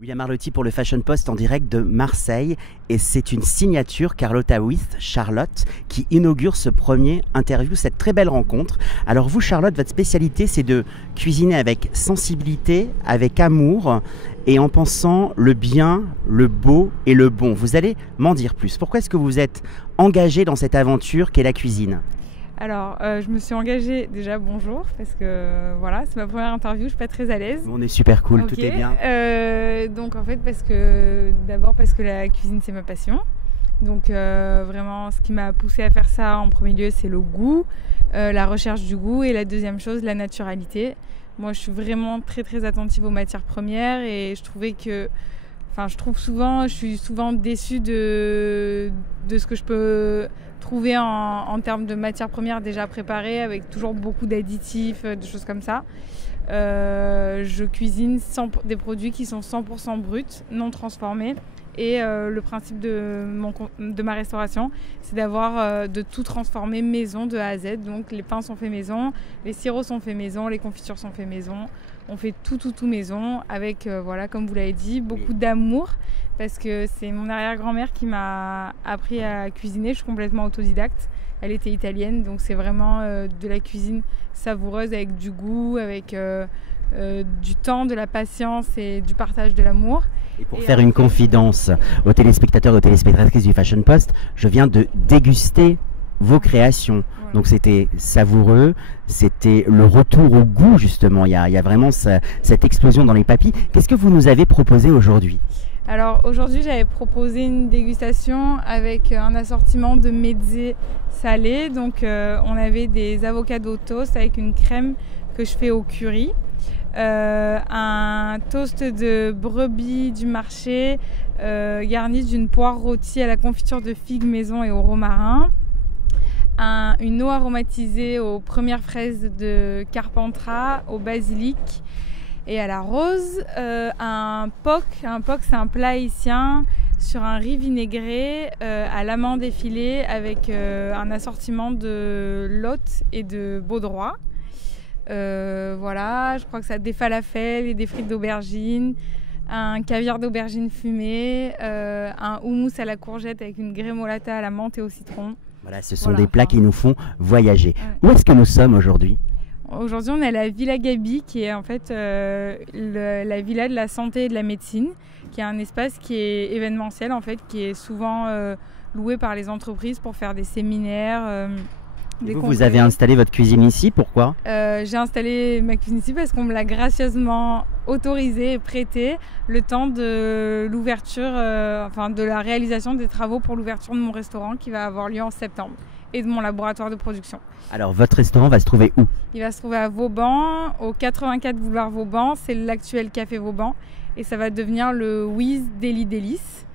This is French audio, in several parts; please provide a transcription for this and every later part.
William Arlotti pour le Fashion Post en direct de Marseille. Et c'est une signature, Carlotta with Charlotte, qui inaugure ce premier interview, cette très belle rencontre. Alors vous, Charlotte, votre spécialité, c'est de cuisiner avec sensibilité, avec amour et en pensant le bien, le beau et le bon. Vous allez m'en dire plus. Pourquoi est-ce que vous êtes engagée dans cette aventure qu'est la cuisine ? Alors, je me suis engagée, déjà bonjour, parce que voilà, c'est ma première interview, je suis pas très à l'aise. On est super cool, Okay. Tout est bien. Donc en fait, d'abord parce que la cuisine c'est ma passion. Donc vraiment, ce qui m'a poussée à faire ça en premier lieu, c'est le goût, la recherche du goût, et la deuxième chose, la naturalité. Moi, je suis vraiment très très attentive aux matières premières, et je suis souvent déçue de ce que je peux trouver en termes de matières premières déjà préparées, avec toujours beaucoup d'additifs, des choses comme ça. Je cuisine des produits qui sont 100% bruts, non transformés. Et le principe de ma restauration, c'est de tout transformer maison de A à Z. Donc les pains sont faits maison, les sirops sont faits maison, les confitures sont faits maison. On fait tout maison avec, comme vous l'avez dit, beaucoup d'amour. Parce que c'est mon arrière-grand-mère qui m'a appris à cuisiner. Je suis complètement autodidacte. Elle était italienne, donc c'est vraiment de la cuisine savoureuse avec du goût, avec du temps, de la patience et du partage de l'amour. Et pour faire une confidence aux téléspectateurs et aux téléspectatrices du Fashion Post, je viens de déguster vos créations. Ouais. Donc c'était savoureux, c'était le retour au goût justement. Il y a vraiment cette explosion dans les papilles. Qu'est-ce que vous nous avez proposé aujourd'hui ? Alors aujourd'hui, j'avais proposé une dégustation avec un assortiment de mezzés salés. Donc on avait des avocados toast avec une crème que je fais au curry. Un toast de brebis du marché garni d'une poire rôtie à la confiture de figues maison et au romarin. Une eau aromatisée aux premières fraises de Carpentras, au basilic et à la rose. Un poc, c'est un plat haïtien sur un riz vinaigré à l'amande effilée avec un assortiment de lottes et de baudroie. Je crois que ça a des falafels et des frites d'aubergine, un caviar d'aubergine fumée, un houmous à la courgette avec une grémolata à la menthe et au citron. Voilà, ce sont des plats qui nous font voyager. Ouais. Où est-ce que nous sommes aujourd'hui ? Aujourd'hui, on est à la Villa Gabi, qui est en fait la villa de la santé et de la médecine, qui est un espace qui est événementiel, en fait, qui est souvent loué par les entreprises pour faire des séminaires. Vous avez installé votre cuisine ici, pourquoi ? J'ai installé ma cuisine ici parce qu'on me l'a gracieusement autorisée et prêtée le temps de l'ouverture, de la réalisation des travaux pour l'ouverture de mon restaurant qui va avoir lieu en septembre, et de mon laboratoire de production. Alors votre restaurant va se trouver où ? Il va se trouver à Vauban, au 84 boulevard Vauban, c'est l'actuel café Vauban, et ça va devenir le Wiz Deli Délice.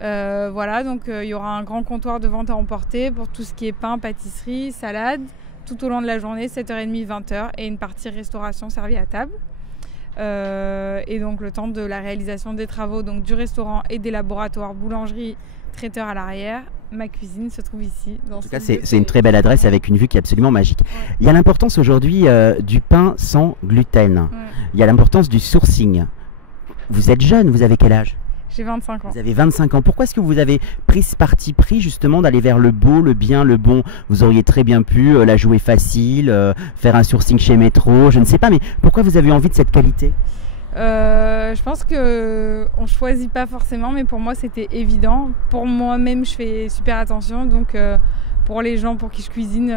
Donc il y aura un grand comptoir de vente à emporter pour tout ce qui est pain, pâtisserie, salade, tout au long de la journée, 7h30, 20h, et une partie restauration servie à table. Et donc le temps de la réalisation des travaux donc du restaurant et des laboratoires, boulangerie, traiteur à l'arrière, ma cuisine se trouve ici. En tout cas, c'est une très belle adresse avec une vue qui est absolument magique. Ouais. Il y a l'importance aujourd'hui du pain sans gluten. Ouais. Il y a l'importance du sourcing. Vous êtes jeune, vous avez quel âge ? J'ai 25 ans. Vous avez 25 ans. Pourquoi est-ce que vous avez pris ce parti pris justement d'aller vers le beau, le bien, le bon ? Vous auriez très bien pu la jouer facile, faire un sourcing chez Métro, je ne sais pas, mais pourquoi vous avez envie de cette qualité ? Je pense qu'on ne choisit pas forcément, mais pour moi c'était évident. Pour moi-même, je fais super attention, donc pour les gens pour qui je cuisine,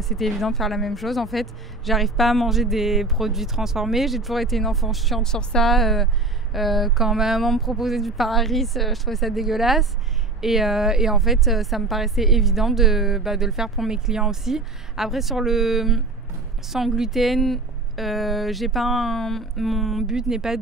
c'était évident de faire la même chose. En fait, j'arrive pas à manger des produits transformés. J'ai toujours été une enfant chiante sur ça. Quand ma maman me proposait du pain à riz, je trouvais ça dégueulasse. Et en fait, ça me paraissait évident de le faire pour mes clients aussi. Après, sur le sans gluten, mon but n'est pas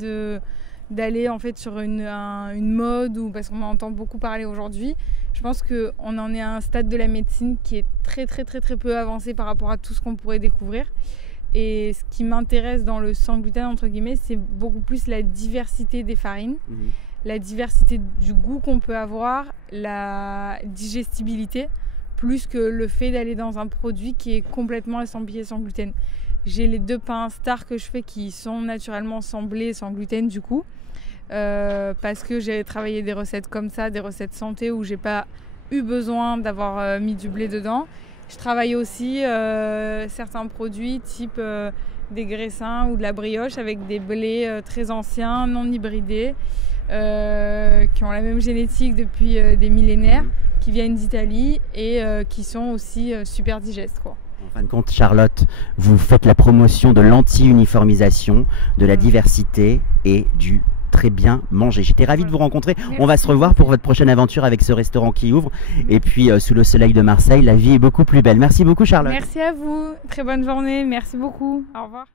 d'aller en fait sur une mode, ou parce qu'on en entend beaucoup parler aujourd'hui. Je pense qu'on en est à un stade de la médecine qui est très très très très peu avancé par rapport à tout ce qu'on pourrait découvrir. Et ce qui m'intéresse dans le sans gluten, entre guillemets, c'est beaucoup plus la diversité des farines, la diversité du goût qu'on peut avoir, la digestibilité, plus que le fait d'aller dans un produit qui est complètement estampillé sans gluten. J'ai les 2 pains stars que je fais qui sont naturellement sans blé, sans gluten du coup. parce que j'ai travaillé des recettes comme ça, des recettes santé où j'ai pas eu besoin d'avoir mis du blé dedans. Je travaille aussi certains produits type des graissins ou de la brioche avec des blés très anciens, non hybridés, qui ont la même génétique depuis des millénaires, qui viennent d'Italie et qui sont aussi super digestes, quoi. En fin de compte, Charlotte, vous faites la promotion de l'anti-uniformisation, de la diversité et du très bien manger. J'étais ravi de vous rencontrer. Merci. On va se revoir pour votre prochaine aventure avec ce restaurant qui ouvre. Et puis, sous le soleil de Marseille, la vie est beaucoup plus belle. Merci beaucoup, Charlotte. Merci à vous. Très bonne journée. Merci beaucoup. Au revoir.